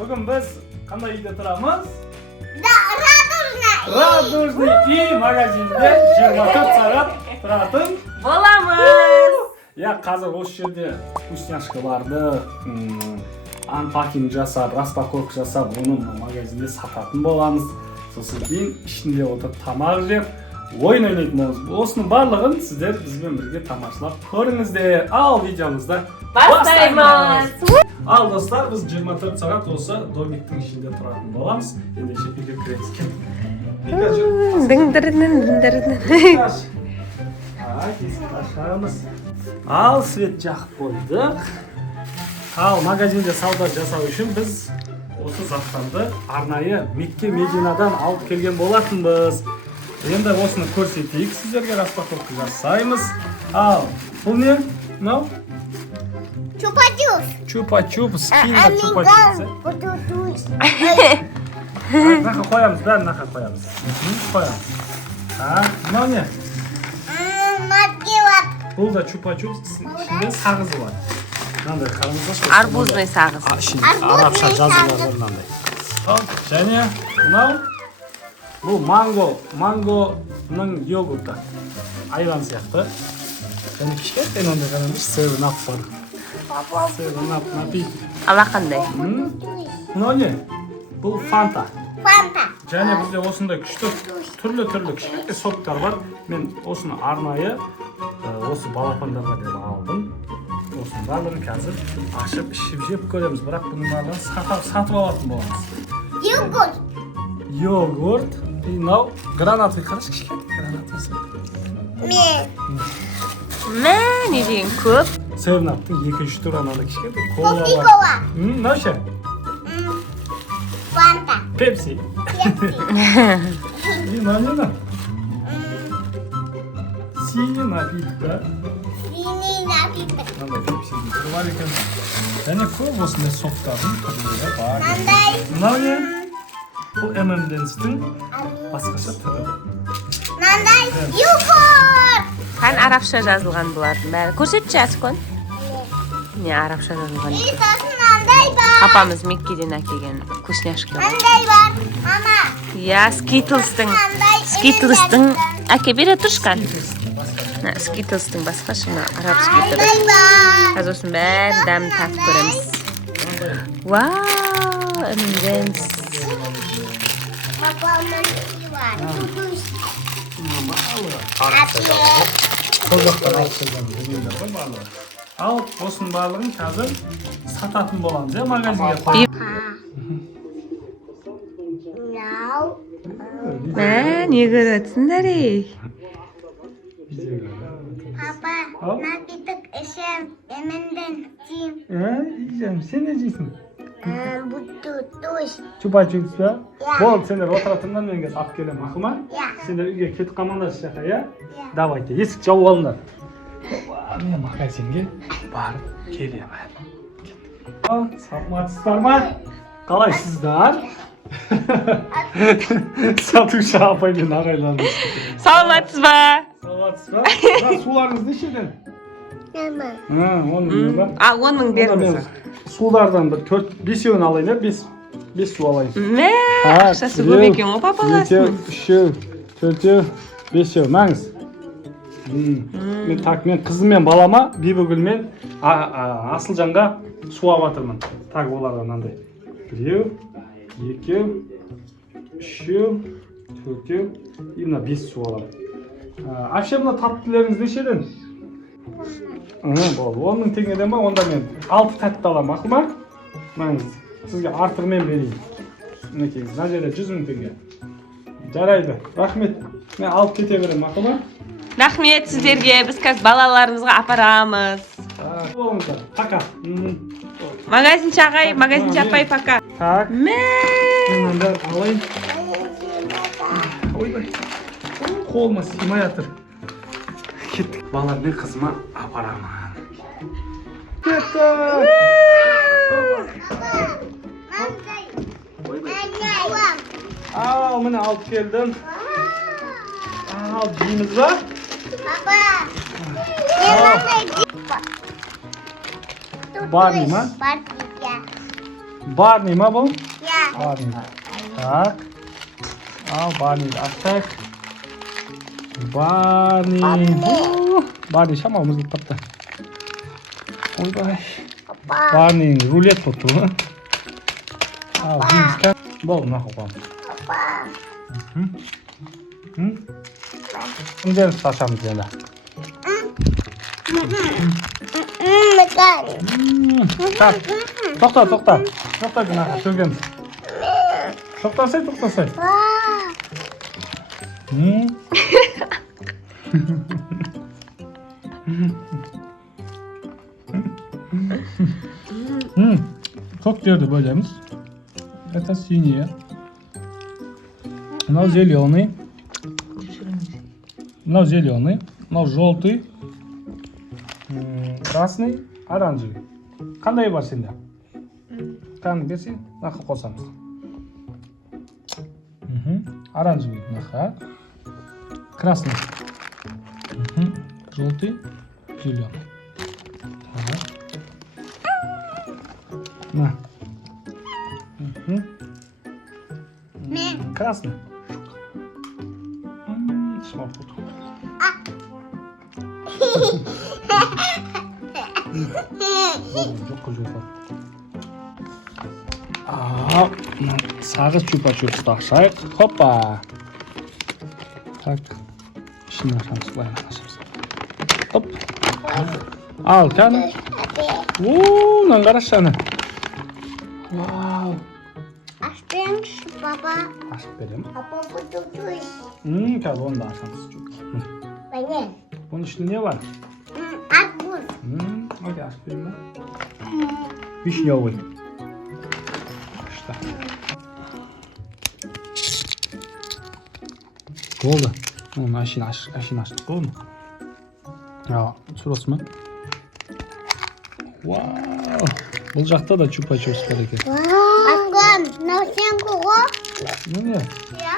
bugün biz qanday uyda turamiz? Radужный. Radужный үй магазинде 24 saat turатын Bo'lamiz. Ya hozir o'sha yerda вкусняшкаларды unpacking жасап, распаковка жасап, uni magazinda sotатын bo'lamiz. So'ng keyin ishinde o'tirib tamoq yeb, o'yin o'ynaydigan bo'lamiz. Osының bарлығын sizlar bizben birga tomoshalab ko'ringizlar. Al videomizda Boshlaymiz. Al dostlar, biz 24 saat olsa domikning ishinde turатын bo'lamiz. Endi shekilga kiramiz. Al svet жақып qo'ydik. Al magazinda savdo жасау үшін biz осы заттарды арнайы Мекке Мединадан алып келген болатынбыз. Енді осыны көрсетейік сіздерге, распаковка жасаймыз. Ал, бұл не? Мынау? Чупа-чупс. Чупа-чупс, кино чупа-чупс. Нақа қоямыз, бәрін нақа қоямыз. Қоямыз. Мынау не? Бұл да чупа-чупс, ішінде сағызы бар. Мынандай қараңыздаршы. Арбузный сағыз. Арабша жазулар бар мынандай. Және мынау бұл манgoның йогурты. Айран сияқты. Және кішкентай мынандай қараңыздаршы, севен-ап бар. Севен-ап напиток. Ала қандай? Мынау не? Бұл фанта. Және бізде осындай күшті түрлі кішкентай соктар бар. Мен осыны арнайы осы балапандарға деп алдым. Осының барлығын қазір ашып ішіп жеп көреміз, бірақ бұның барлығын сатып алатын боламыз. Йогурт. Мынау гранат қарашы, кішкентай гранат осы. Не деген көп. Севен-аптың 2-3 түрі анада кішкентай кола бар. Мынау ше? Пепси. Мынау не? Синий напиток, да? Мынандай пепсидің түрі бар екен. Және көп осындай соктардың түрлері бар. Мынау не? Бұл M&M's'тің басқаша түрі. Қан арабша жазылған бұлардың бәрі. Көрсетші Аскон. Не арабша жазылған екен. Папамыз Меккеден әкелген вкусняшки. Я Скитлстың әке бере тұршқан. Скитлстың басқаша арабский түрі. Қазір осының бәрін дәмін татып көреміз. Вау, M&M's. Ал осының барлығын қазір сататын боламыз, магазинге қойып. Не көрәтсіңдер ей? Папа, напиток ішем, M&M'ден жейм. Сен не жейсің? Бұтты туш. Чупа-чупс па? Бол, сендер отыратыннан мен кез алып келем, ақыма? Сендер үйге кетіп қалмаңдар шақа, я? Давайте, есік жауып алыңдар. Мен магазинге барып келем. Саламатсыздар ма? Қалайсыздар? Сатушы апаймен ағайланды. Саламатсыз ба? Саламатсыз ба? Суларыңыз нешеден? Нема. Оның ба? Оның беріңіз. Сулардан бір 4-5-еуін алайын, 5 су алайын. Ақшасы көп екен ғой папаласын. 3-еу, 4-еу, 5-еу, мәңіз. Мен қызым мен балама, Бибігүл мен Асылжанға суа батырмын. Так, оларға мынандай. 1-еу, 2-еу, 3-еу, 4-еу, именно 5 су аламын. Вообще мына таттыларыңыз нешеден? Бол, 10 мың теңгеден ба, онда мен 6 тәтті аламын, мақұл ма? Мәңіз, сізге артығымен берейін. Мінекейіңіз, мына жерде 100 мың теңге. Жарайды, рахмет. Мен алып кете берем, мақұл ма? Рахмет сіздерге, біз қазір балаларымызға апарамыз. Болыңыздар, пока. Магазинші ағай, магазинші апай, пока. Так. Мен Мындар алайын. Ойбай. Қолыма сыймай жатыр. Кеттік. Балалар мен қызыма апарамын. Кеттік. Ал, міне алып келдім. Ал, жейміз ба? Папа. Бар ма? Бар. Barney ма бұл? Ya. Barney. Так. Ал Barney'ді ақтайық. Barney. Barney шамал мұзылып қапты. Ойбай. Papa. Barney'nin рулет болып тұр ғой. Ал жемісті. Бол мына қоқам. Papa. Үндерін сашамыз енді. Makan. Так. Тоқта. Тоқта күнәға төгеміз. Тоқтасай. Wah. Kokтерді бөлеміз. Это синие. Мынау зеленый. Мынау зеленый. Мынау желтый. Красный. Оранжевый. Қандай бар сенде? Қаны берсең, нақы қосамыз. Оранжевый наха. Красный. Желтый. Зеленый. На. Красный. Смолпут. Жоқ қылжуға. Сағыз чупа-чупсты ашайық. Хоппа. Так. Ішіне ашамыз. Былайын ашамыз. Хоп. Ал, кәні. Мынаны қарашы аны. Вау. Açtın baba. Ашып беремін. Papa bu tutuş. Қазір оны да ашамыз. Bana. Оның ішінде не бар? Akbur. Hadi ашып берейін ба? Вишневый. Что? Болды. Оны ашин аштық болды ма? Түсіресің ба? Вау! Бұл жақта да чупа-чупс бар екен. Akon, nasıl koku? Міне, Ya.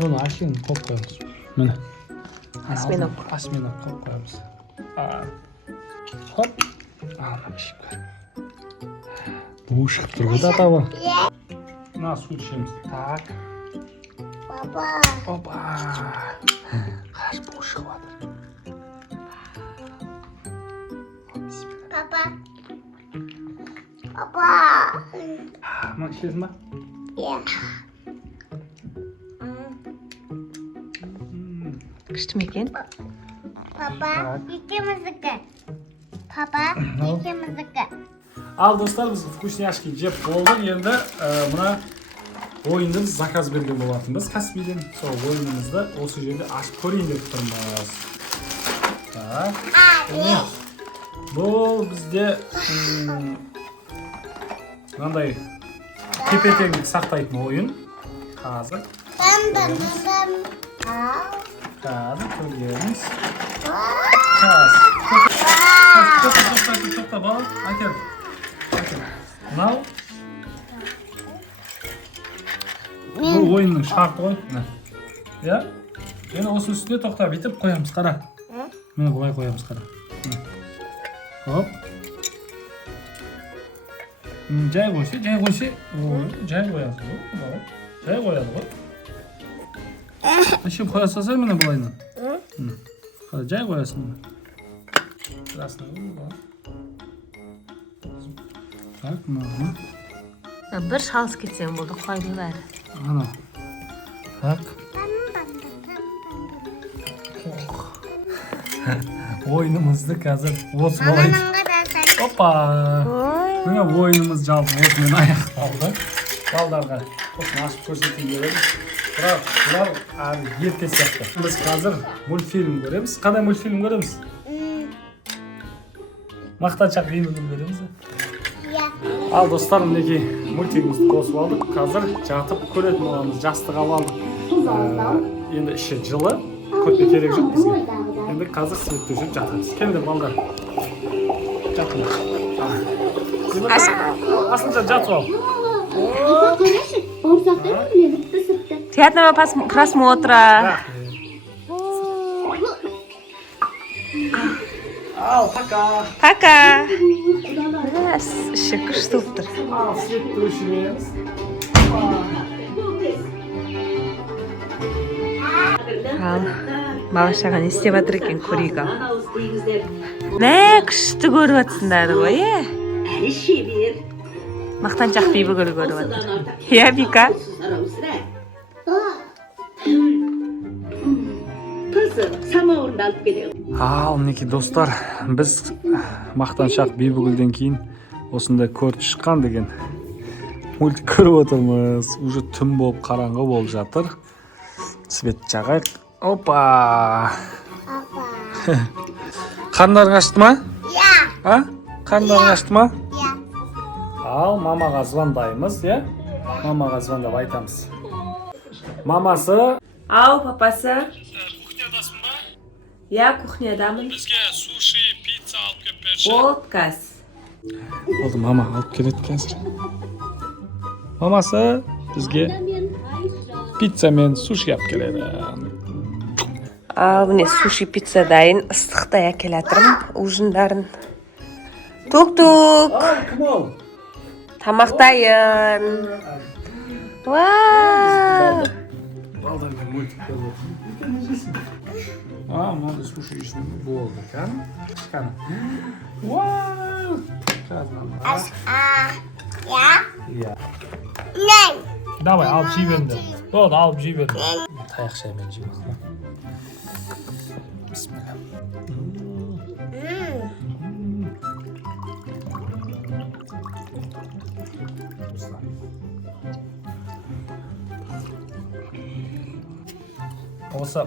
оны ашин қойып қоямыз. Міне. Осьминог. Осьминог қойып қоямыз. Хоп. Мына шипка. Бу шығып тұр ғой да табы. Мына су ішеміз. Так. Baba. Опа. Қараш бу шығып жатыр. Papa. Papa. Мына ішесің ба? Ya. Күшті ме екен? Papa. İki mızıkı. Papa. İki mızıkı. Ал достар, біз вкусняшки жеп болдық. Енді мына ойынды біз заказ берген болатынбыз Каспийден. Сол ойынымызды осы жерде ашып көрейін деп тұрмыз. Так. Бұл бізде мынандай тепе-теңдік сақтайтын ойын. Қазір. Tamam. Қазір көргеніміз. Wow. Тоқта, балам. Әкел. Мынау. Бұл ойынның шарты ғой. Я? Енді осының үстіне тоқта бітіп қоямыз, қара. Мені бұлай қоямыз, қара. Хоп. Жай қойшы. Жай қояды ғой. Жай қояды ғой. Ашып қоя салсай мені бұлайынан. Жай қоясың. Красный. Так, мына. Бір шалыс кетсең болды, қойды бәрі. Ана. Так. Ойынымызды қазір осы болайын. Опа! Мына ойынымыз жалпы осымен аяқталды. Балдарға осыны ашып көрсетейін деп бірақ бұлар әлі ерте сияқты. Біз қазір мультфильм көреміз. Қандай мультфильм көреміз? Мақтаншақ фильмін көреміз. Ал достар, мінекей мультфильмімізді қосып алдық. Қазір жатып көретін боламыз. Жастық алып алдық. Енді іші жылы, көтпе керек жоқ бізге. Енді қазір светте жүріп жатырмыз. Келіңдер балдар. Жатыңыз. Асынша жатып ал. Приятного просмотра. Al пока. Пока. Іші күшті болып тұр. Al svetті өшіреміз. Ал, бала-шаға не істеп жатыр екен көрейік ал. Мә, күшті көріп жатсыңдар ғой, Мақтаншақ Бибігүл көріп жатыр. Иә, Бика? Ал, мінекей достар, біз Мақтаншақ Бибігүлден кейін осындай көріп шыққан деген мультик көріп отырмыз. Уже түн болып қараңғы болып жатыр. Свет жағайық. Опа! Қарындарың ашты ма? Иә. Қарындарың ашты ма? Иә. Ал, мамаға звондаймыз, иә? Мамаға звондап айтамыз. Мамасы. Ау, папасы. Кухнядасың ба? Иә, кухнядамын. Бізге суши, пицца алып кеп берші. Болды, кәз. Болды, мама алып келеді қазір. Мамасы бізге пицца мен суши алып келеді. Ал, міне суши пицца дайын, ыстықтай әкел жатырмын ужындарын. Тук-тук. Ай, кім ол? Тамақтайын. Вау! Балдан мен мультик көріп отырмын. Мынандай суши үшін болды, кән? Кән. Вау! Иә. Давай, алып жей берді. Болды, алып жей берді. Таяқ шаймен жей бақылы. Бисмилля. Осы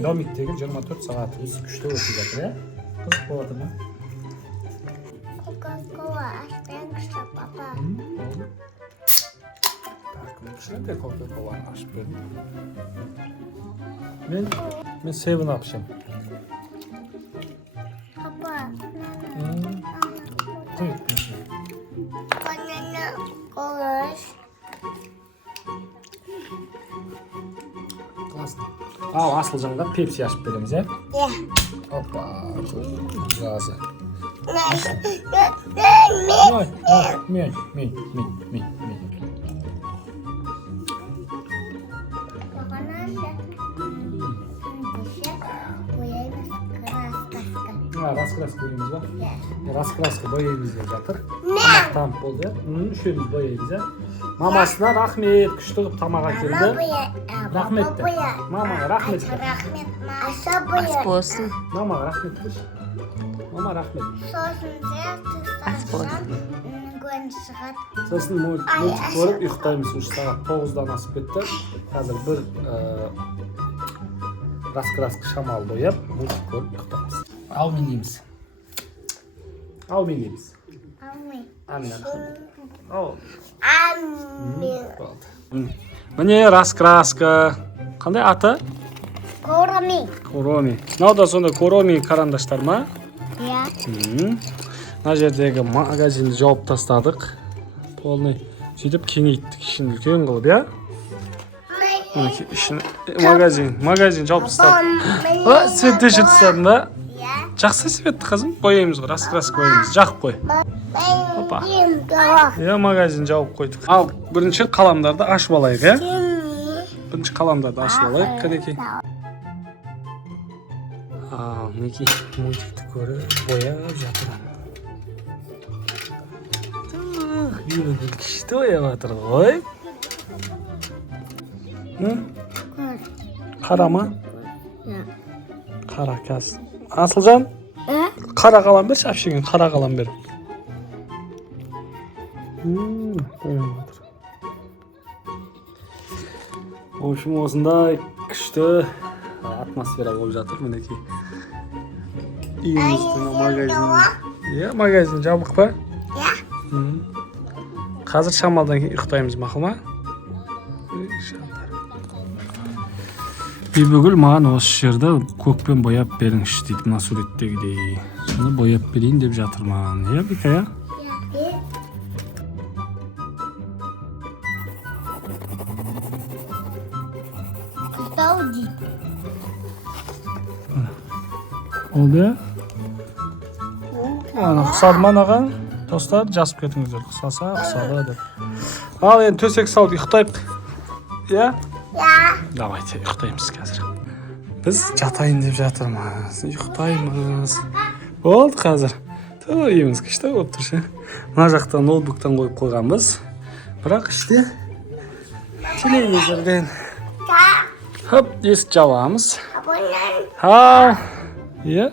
домиктегі 24 сағат күшті өтіп жатыр, иә? Қызық болып жатыр ма? Кока-кола ашпеңізші, папа. Так, мен кішкентай кока-коланы ашып бердім. Мен 7-Up ішем. Папа. Құйып. Банана колаш. Классно. Ал, Асылжанға пепси ашып береміз, иә? Иә. Опа, жазы. Мен. Раскраска ойымыз ба? Раскраска бояймыз деп жатыр. Тамақ болды, иә? Үшеуміз бояймыз, иә? Мамасына рахмет, күшті қылып тамақ әкелді. Рахмет де. Мамаға рахмет де. Ас болсын. Мамаға рахмет деші. Мама рахмет. Сосын мультик көріп ұйықтаймыз. Уже сағат 9-дан асып кетті. Қазір бір раскраска шамал бояп, мультик көріп ұйықтаймыз. Ал мен дейміз. Міне раскраска. Қандай аты? Короми. Мынау да сондай короми карандаштар ма? Иә. Мына жердегі магазинді жауып тастадық. Полный сөйтіп кеңейттік ішін үлкен қылып, иә? Магазин жауып тастадық. Свет өшіріп тастадың да? Жақсы светті қызым. Бояймыз ғой, раскраска бояймыз. Жақып қой. Опа. Иә, магазин жауып қойдық. Ал, бірінші қаламдарды ашып алайық, иә? Бірінші қаламдарды ашып алайық, кәнекей. Мінекей мультикті көріп, бояп жатыр. Күшті бояп жатыр ғой. Қара ма? Қара кәз. Асылжан? Қара қалам берші, әпшеген қара қалам бер. Бояп жатыр. В общем, осындай күшті атмосфера болып жатыр, мінекей. Үйіміздің магазин. Иә, магазин жабық па? Иә. Қазір шамалдан кейін ұйықтаймыз, мақұл ма? Бибігүл маған осы жерді көкпен бояп беріңізші дейді, мына суреттегідей. Соны бояп берейін деп жатырмын. Иә, Бика, иә? Oldu ya. Ana ұқсады ма маған? Достар, жазып кетіңіздер, ұқсаса, ұқсады деп. Ал енді төсек салып ұйықтайық. Иә? Давайте, ұйықтаймыз қазір. Біз жатайын деп жатырмыз, ұйықтаймыз. Болды қазір. Үйіміз күшті болып тұр ше. Мына жақта ноутбуктан қойып қойғанбыз. Бірақ іште телевизорден. Хоп, есік жабамыз. Ал, иә.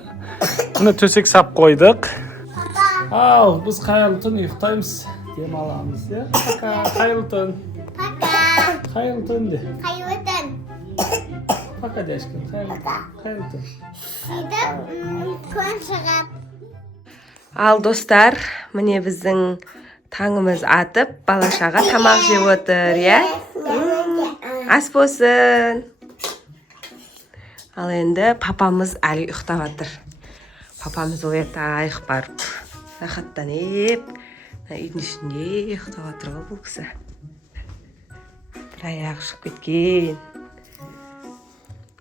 Мына төсек сап қойдық. Ал, біз қайырлы түн ұйықтаймыз. Демаламыз, иә? Пока, қайырлы түн. Қайырлы түн де. Пока дешкін, қайырлы түн. Сөйтіп, күн шығып. Ал достар, міне біздің таңымыз атып, бала-шаға тамақ жеп отыр, иә? Ас болсын. Ал енді папамыз әлі ұйықтап жатыр. Папамыз оятайық барып, рахаттанып, үйдің ішінде ұйықтап жатыр ғой бұл кісі. Бір аяғы шығып кеткен.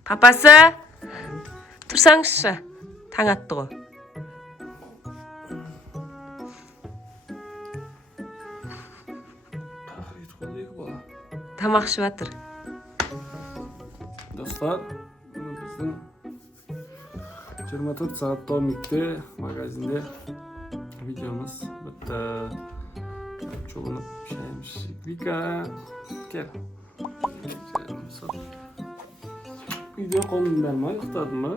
Папасы, тұрсаңызшы, таң атты ғой. Тамақ ішіп жатыр. Достар, біздің 24 сағат домикте магазинде видеомыз бітті. Чолынып шайымыз ішіп. Вика, кел. Үйде қондыңдар ма, ұйықтадың ма?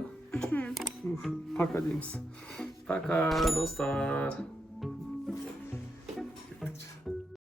Пока дейміз. Пока, достар.